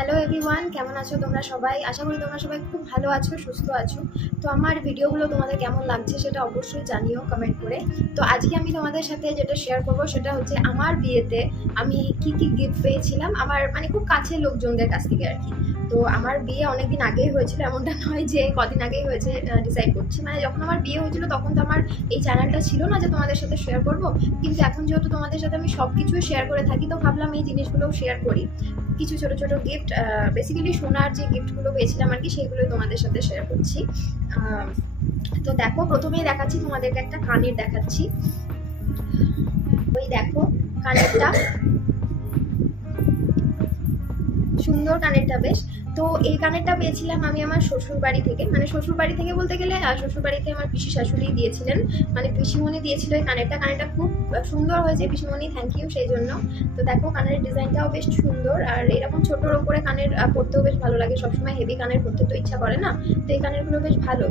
Hello everyone, কেমন আছো তোমরা সবাই? আশা করি তোমরা সবাই খুব ভালো আছো, সুস্থ আছো। তো আমার ভিডিওগুলো তোমাদের কেমন লাগছে সেটা অবশ্যই জানিও কমেন্ট করে। তো আজকে আমি তোমাদের সাথে যেটা শেয়ার করব সেটা হচ্ছে আমার বিয়েতে আমি কি কি গিফট পেয়েছিলাম, আমার মানে খুব কাছের লোকজনদের কাছ থেকে আর কি। তো আমার বিয়ে অনেকদিন আগেই হয়েছিল, এমনটা নয় যে কদিন আগেই হয়েছে ডিসাইড করছি। মানে যখন আমার বিয়ে হয়েছিল তখন তো আমার এই চ্যানেলটা ছিল না যে তোমাদের সাথে শেয়ার করব, কিন্তু এখন যেহেতু তোমাদের সাথে আমি সব কিছুই শেয়ার করে থাকি তো ভাবলাম এই জিনিসগুলোও শেয়ার করি। কিছু ছোট ছোট গিফট, বেসিক্যালি সোনার যে গিফটগুলো পেয়েছিলাম আর কি, সেইগুলোই তোমাদের সাথে শেয়ার করছি। তো দেখো, প্রথমেই দেখাচ্ছি তোমাদেরকে একটা কানের দেখাচ্ছি। ওই দেখো কানেরটা, সুন্দর কানেরটা বেশ। তো এই কানেরটা পেয়েছিলাম আমি আমার শ্বশুর বাড়ি থেকে, মানে শ্বশুর বাড়ি থেকে বলতে গেলে শ্বশুর বাড়িতে আমার পিসি শাশুড়ি দিয়েছিলেন, মানে পিসিমণি দিয়েছিল এই কানেরটা। কানেরটা খুব সুন্দর হয়েছে, পিসিমণি থ্যাংক ইউ সেই জন্য। তো দেখো কানের ডিজাইনটাও বেশ সুন্দর, আর এরকম ছোটোর ওপরে কানের পরতেও বেশ ভালো লাগে। সবসময় হেভি কানের পরতে তো ইচ্ছা করে না, তো এই কানেরগুলো বেশ ভালো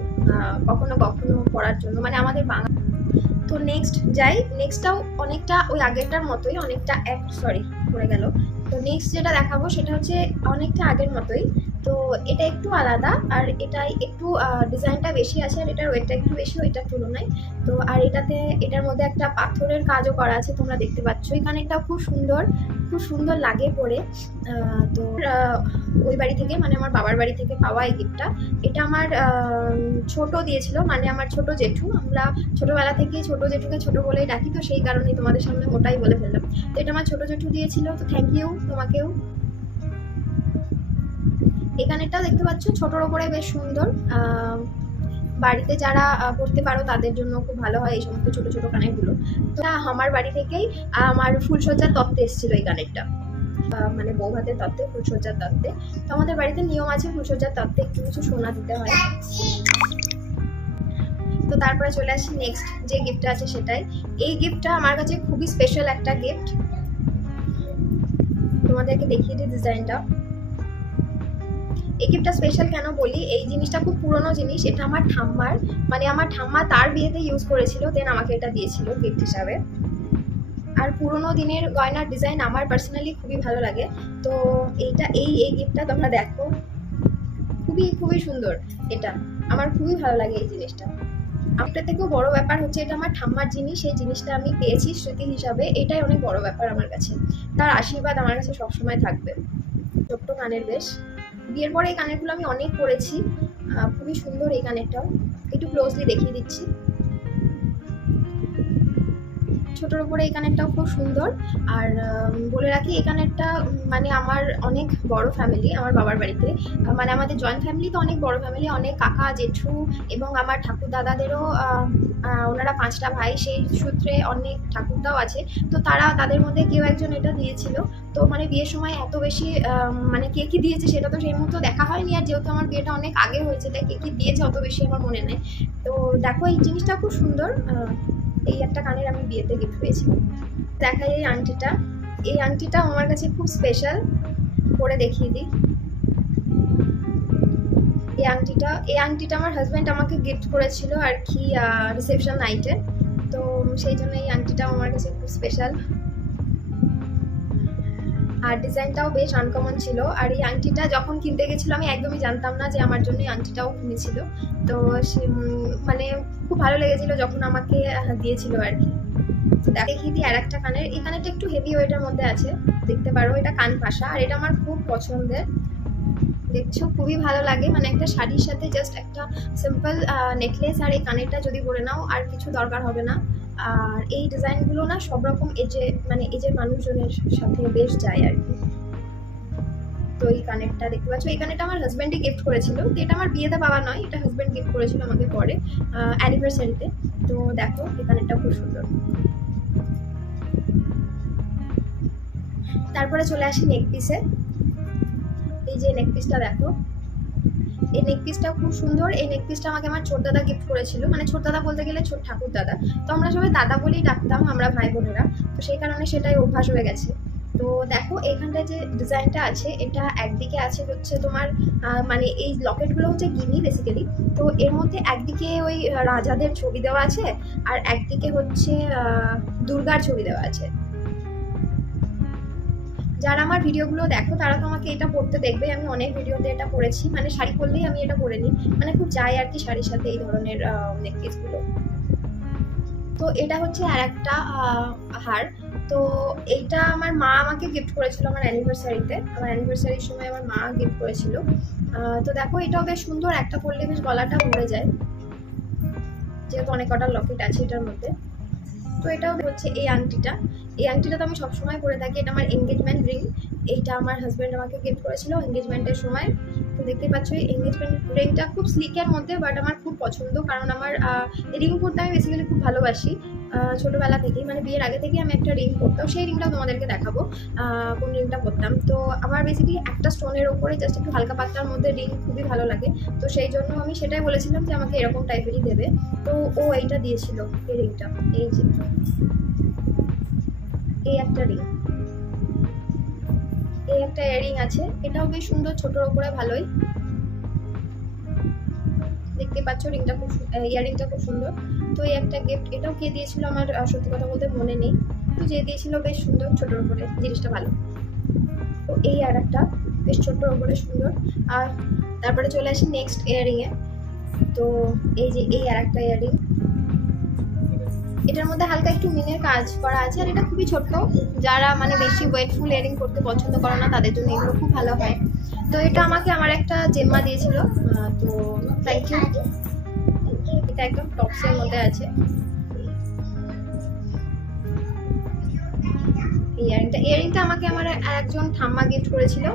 কখনো কখনো পরার জন্য, মানে আমাদের বাংলা। তো নেক্সট যাই, নেক্সটটাও অনেকটা ওই আগেরটার মতোই, অনেকটা পড়ে গেল। তো নেক্সট যেটা দেখাবো সেটা হচ্ছে অনেকটা আগের মতোই, তো এটা একটু আলাদা, আর এটাই একটু ডিজাইনটা বেশি আছে, আর এটার ওয়েটটা একটু বেশি ওইটার তুলনায়। তো আর এটার মধ্যে একটা পাথরের কাজও করা আছে, তোমরা দেখতে পাচ্ছ। এই কানেরটাও খুব সুন্দর লাগে পরে। তো ওই বাড়ি থেকে, মানে আমার বাবার বাড়ি থেকে পাওয়া এই গিফটটা। এটা আমার ছোট দিয়েছিল, মানে আমার ছোট জেঠু। আমরা ছোটবেলা থেকে ছোট জেঠুকে ছোট বলেই ডাকি, তো সেই কারণেই তোমাদের সামনে ওটাই বলে ফেললাম। তো এটা আমার ছোট জেঠু দিয়েছিল, তো থ্যাংক ইউ তোমাকেও। এই কানেরটাও দেখতে পাচ্ছ, ছোটোর ওপরে বেশ সুন্দর। বাড়িতে যারা পড়তে পারো তাদের জন্য খুব ভালো হয় এই সমস্ত ছোট ছোট কানেরগুলো। তো আমার বাড়ি থেকেই আমার ফুলসজ্জার তত্ত্বে এসেছিল এই কানেরটা, মানে বউ ভাতের তত্ত্বে, ফুলসজ্জার তত্ত্বে। তো আমাদের বাড়িতে নিয়ম আছে ফুলসজ্জার তত্ত্বে একটু কিছু সোনা দিতে হয়। তো তারপরে চলে আসি নেক্সট যে গিফটটা আছে সেটাই। এই গিফটটা আমার কাছে খুবই স্পেশাল একটা গিফট, তোমাদেরকে দেখিয়ে দিই ডিজাইনটা। এই গিফটটা স্পেশাল কেন বলি, এই জিনিসটা খুব পুরনো জিনিস। এটা আমার ঠাম্মার, মানে আমার ঠাম্মা তার বিয়েতে ইউজ করেছিল, দেন আমাকে এটা দিয়েছিল গিফট হিসাবে। আর পুরোনো দিনের গয়নার ডিজাইন আমার পার্সোনালি খুবই ভালো লাগে। তো এই গিফটটা তোমরা দেখো, খুবই সুন্দর। এটা আমার খুবই ভালো লাগে এই জিনিসটা। আপনার থেকেও বড় ব্যাপার হচ্ছে এটা আমার ঠাম্মার জিনিস, এই জিনিসটা আমি পেয়েছি স্মৃতি হিসাবে, এটাই অনেক বড় ব্যাপার আমার কাছে। তার আশীর্বাদ আমার কাছে সবসময় থাকবে। ছোট্ট কানের বেশ, বিয়ের পরে এই কানেরগুলো আমি অনেক পরেছি। খুবই সুন্দর এই কানেরটাও, একটু ক্লোজলি দেখিয়ে দিচ্ছি। ছোটোর উপরে এই কানেরটাও খুব সুন্দর। আর বলে রাখি এই কানেরটা, মানে আমার অনেক বড় ফ্যামিলি আমার বাবার বাড়িতে, মানে আমাদের জয়েন্ট ফ্যামিলি, তো অনেক বড় ফ্যামিলি, অনেক কাকা জেঠু এবং আমার ঠাকুর দাদাদেরও ওনারা 5টা ভাই, সেই সূত্রে অনেক ঠাকুরদাও আছে। তো তাদের মধ্যে কেউ একজন এটা দিয়েছিল। তো মানে বিয়ের সময় এত বেশি মানে কে কী দিয়েছে সেটা তো সেই মুহূর্তে দেখা হয়নি, আর যেহেতু আমার বিয়েটা অনেক আগে হয়েছে তাই কে কী দিয়েছে অত বেশি আমার মনে নেই। তো দেখো এই জিনিসটা খুব সুন্দর। এই একটা কানের আমি বিয়েতে গিফট পেয়েছিলাম। দেখাই এই আংটিটা, এই আংটিটা আমার কাছে খুব স্পেশাল, পরে দেখিয়ে দিই। এই আংটিটা আমার হাজব্যান্ড আমাকে গিফট করেছিল আর কি রিসেপশন নাইটে, তো সেই জন্য এই আংটিটা আমার কাছে খুব স্পেশাল। আর ডিজাইনটাও বেশ আনকমন ছিল। আর এই আংটিটা যখন কিনতে গেছিলো আমি একদমই জানতাম না যে আমার জন্য এই আংটিটাও কিনেছিল। তো সে মানে খুব ভালো লেগেছিল যখন আমাকে দিয়েছিল আর কি। দেখিয়ে দিই আর একটা কানের, এই কানেরটা একটু হেভি ওয়েটের মধ্যে আছে, দেখতে পারো। এটা কান পাশা, আর এটা আমার খুব পছন্দের। দেখছো খুবই ভালো লাগে, মানে একটা শাড়ির সাথে জাস্ট একটা সিম্পল নেকলেস আর এই কানেরটা যদি পরে নাও আর কিছু দরকার হবে না। আর এই ডিজাইনগুলো না সব রকম এজের মানুষজনের সাথে বেশ যায় আর কি। তো এই কানেরটা দেখতে পাচ্ছ, এই কানেরটা আমার হাজব্যান্ডই গিফট করেছিল। তো এটা আমার বিয়েতে পাওয়া নয়, এটা হাজব্যান্ড গিফট করেছিল আমাকে পরে অ্যানিভার্সারিতে। তো দেখো এই কানেরটা খুব সুন্দর। তারপরে চলে আসি নেক পিসে। এই যে নেক পিসটা দেখো, এই নেক পিসটা খুব সুন্দর। এই নেক পিসটা আমাকে আমার ছোট দাদা গিফট করেছিল, মানে ছোট দাদা বলতে গেলে ছোট ঠাকুর দাদা। তো আমরা সবাই দাদা বলেই ডাকতাম আমরা ভাই বোনেরা, তো সেই কারণে সেটাই অভ্যাস হয়ে গেছে। তো দেখো এখানটায় যে ডিজাইনটা আছে, এটা একদিকে আছে হচ্ছে তোমার মানে এই লকেটগুলো হচ্ছে গিনি বেসিক্যালি। তো এর মধ্যে একদিকে ওই রাজাদের ছবি দেওয়া আছে, আর একদিকে হচ্ছে দুর্গার ছবি দেওয়া আছে। যারা আমার ভিডিওগুলো দেখো তারা তো আমাকে এটা পরতে দেখবে, আমি অনেক ভিডিওতে এটা পরেছি, মানে শাড়ি পরলেই আমি এটা পরে নিই, মানে খুব যায় আর কি শাড়ির সাথে এই ধরনের নেকলেসগুলো। তো এটা হচ্ছে আর একটা হার। তো এইটা আমার মা আমাকে গিফট করেছিল আমার অ্যানিভার্সারিতে, আমার অ্যানিভার্সারির সময় আমার মা গিফট করেছিল। তো দেখো এটাও বেশ সুন্দর, একটা পরলে বেশ গলাটা ভরে যায়, যেহেতু অনেক কটা লকেট আছে এটার মধ্যে। তো এটাও হচ্ছে এই আংটিটা, এই আংটিটা তো আমি সবসময় পরে থাকি, এটা আমার এঙ্গেজমেন্ট রিং। এইটা আমার হাজব্যান্ড আমাকে গিফট করেছিল এঙ্গেজমেন্টের সময়। তো দেখতে পাচ্ছ এই এঙ্গেজমেন্ট রিংটা খুব স্লিকের মধ্যে, বাট আমার খুব পছন্দ, কারণ আমার রিং পরতে আমি বেসিক্যালি খুব ভালোবাসি ছোটোবেলা থেকেই, মানে বিয়ের আগে থেকেই আমি একটা রিং পরতাম, সেই রিংটাও তোমাদেরকে দেখাবো কোন রিংটা পরতাম। তো আমার বেসিক্যালি একটা স্টোনের ওপরে জাস্ট একটু হালকা পাতলার মধ্যে রিং খুবই ভালো লাগে, তো সেই জন্য আমি সেটাই বলেছিলাম যে আমাকে এরকম টাইপেরই দেবে। তো ও এইটা দিয়েছিল, এই রিংটা, এই যে এই একটা রিং, এই একটা ইয়ারিং আছে, এটাও বেশ সুন্দর, ছোটোর ওপরে ভালোই দেখতে পাচ্ছ রিংটা, খুব ইয়ারিংটা খুব সুন্দর। তো এই একটা গিফট, এটাও কে দিয়েছিল আমার সত্যি কথা বলতে মনে নেই, তো যে দিয়েছিল বেশ সুন্দর, ছোটোর ওপরে জিনিসটা ভালো। তো এই আর একটা বেশ ছোটোর ওপরে সুন্দর। আর তারপরে চলে আসি নেক্সট ইয়ারিংয়ে। তো এই যে এই আর একটা ইয়ারিং, এটার মধ্যে হালকা একটু মিনের কাজ করা আছে, আর এটা খুবই ছোট্ট, যারা মানে বেশি ওয়েটফুল ইয়ারিং করতে পছন্দ করে না তাদের জন্য এগুলো খুব ভালো হয়। তো এটা আমাকে আমার একটা জেম্মা দিয়েছিল, তো থ্যাংক ইউ। এটা একদম টপসের মধ্যে আছে ইয়ারিংটা আমাকে আমার একজন ঠাম্মা গিফট করেছিল,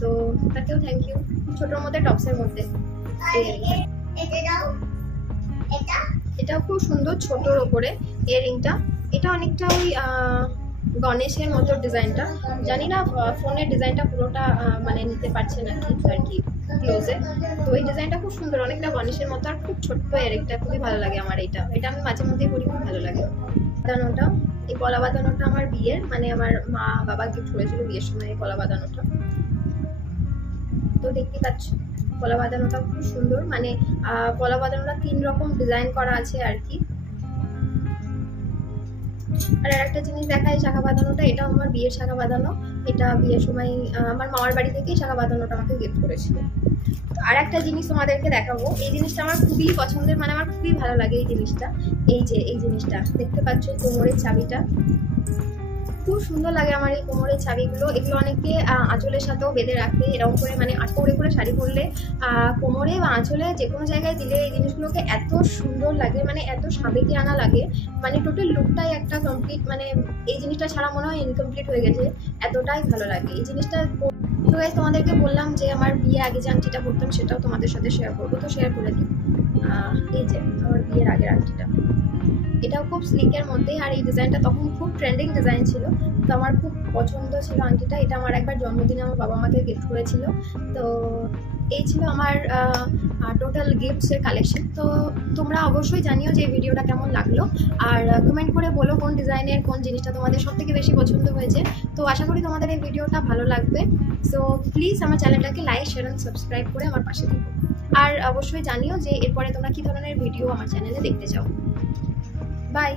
তো তাকেও থ্যাংক ইউ। ছোটোর মধ্যে টপসের মধ্যে এটাও খুব সুন্দর, ছোটোর ওপরে ইয়ারিংটা। এটা অনেকটা ওই গণেশের মতো ডিজাইনটা, জানি না ফোনের ডিজাইনটা পুরোটা মানে নিতে পারছে নাকি আর কি ক্লোজে। তো এই ডিজাইনটা খুব সুন্দর, অনেকটা গণেশের মতো, আর খুব ছোট্ট ইয়ারিংটা, খুবই ভালো লাগে আমার এটা আমি মাঝে মধ্যেই করি, খুব ভালো লাগে। বাঁধানোটা, এই গলা বাঁধানোটা আমার বিয়ের, মানে আমার মা বাবা গিফট করেছিল বিয়ের সময় এই গলা বাঁধানোটা। তো দেখতে পাচ্ছ গলা বাঁধানোটা খুব সুন্দর, মানে গলা বাঁধানোটা 3 রকম ডিজাইন করা আছে আর কি। আর একটা জিনিস দেখাই, শাখা বাঁধানোটা, এটা আমার বিয়ের শাখা বাঁধানো, এটা বিয়ের সময় আমার মামার বাড়ি থেকেই শাখা বাঁধানোটা আমাকে গিফট করেছিল। তো আর একটা জিনিস তোমাদেরকে দেখাবো, এই জিনিসটা আমার খুবই পছন্দের, মানে আমার খুবই ভালো লাগে এই জিনিসটা। এই যে এই জিনিসটা দেখতে পাচ্ছ, কোমরের চাবিটা খুব সুন্দর লাগে আমার এই কোমরের চাবিগুলো। এগুলো অনেকে আঁচলের সাথেও বেঁধে রাখে, এরকম করে মানে করে শাড়ি পরলে কোমরে বা আঁচলে যে কোনো জায়গায় দিলে এই জিনিসগুলোকে এত সুন্দর লাগে, মানে এত সাবেকি আনা লাগে, মানে টোটাল লুকটাই একটা কমপ্লিট, মানে এই জিনিসটা ছাড়া মনে হয় ইনকমপ্লিট হয়ে গেছে, এতটাই ভালো লাগে এই জিনিসটা। তো গাইস তোমাদেরকে বললাম যে আমার বিয়ের আগে যে আংটিটা পরতাম সেটাও তোমাদের সাথে শেয়ার করবো, তো শেয়ার করে দিই। এই যে আমার বিয়ের আগের আংটিটা, এটাও খুব স্লিকের মধ্যে, আর এই ডিজাইনটা তখন খুব ট্রেন্ডিং ডিজাইন ছিল, তো আমার খুব পছন্দ ছিল আংটিটা। এটা আমার একবার জন্মদিনে আমার বাবা আমাকে গিফট করেছিল। তো এই ছিল আমার টোটাল গিফটসের কালেকশন। তো তোমরা অবশ্যই জানিও যে ভিডিওটা কেমন লাগলো, আর কমেন্ট করে বলো কোন ডিজাইনের কোন জিনিসটা তোমাদের সবথেকে বেশি পছন্দ হয়েছে। তো আশা করি তোমাদের এই ভিডিওটা ভালো লাগবে। সো প্লিজ আমার চ্যানেলটাকে লাইক, শেয়ার অ্যান্ড সাবস্ক্রাইব করে আমার পাশে থেকো, আর অবশ্যই জানিও যে এরপরে তোমরা কী ধরনের ভিডিও আমার চ্যানেলে দেখতে চাও। বাই।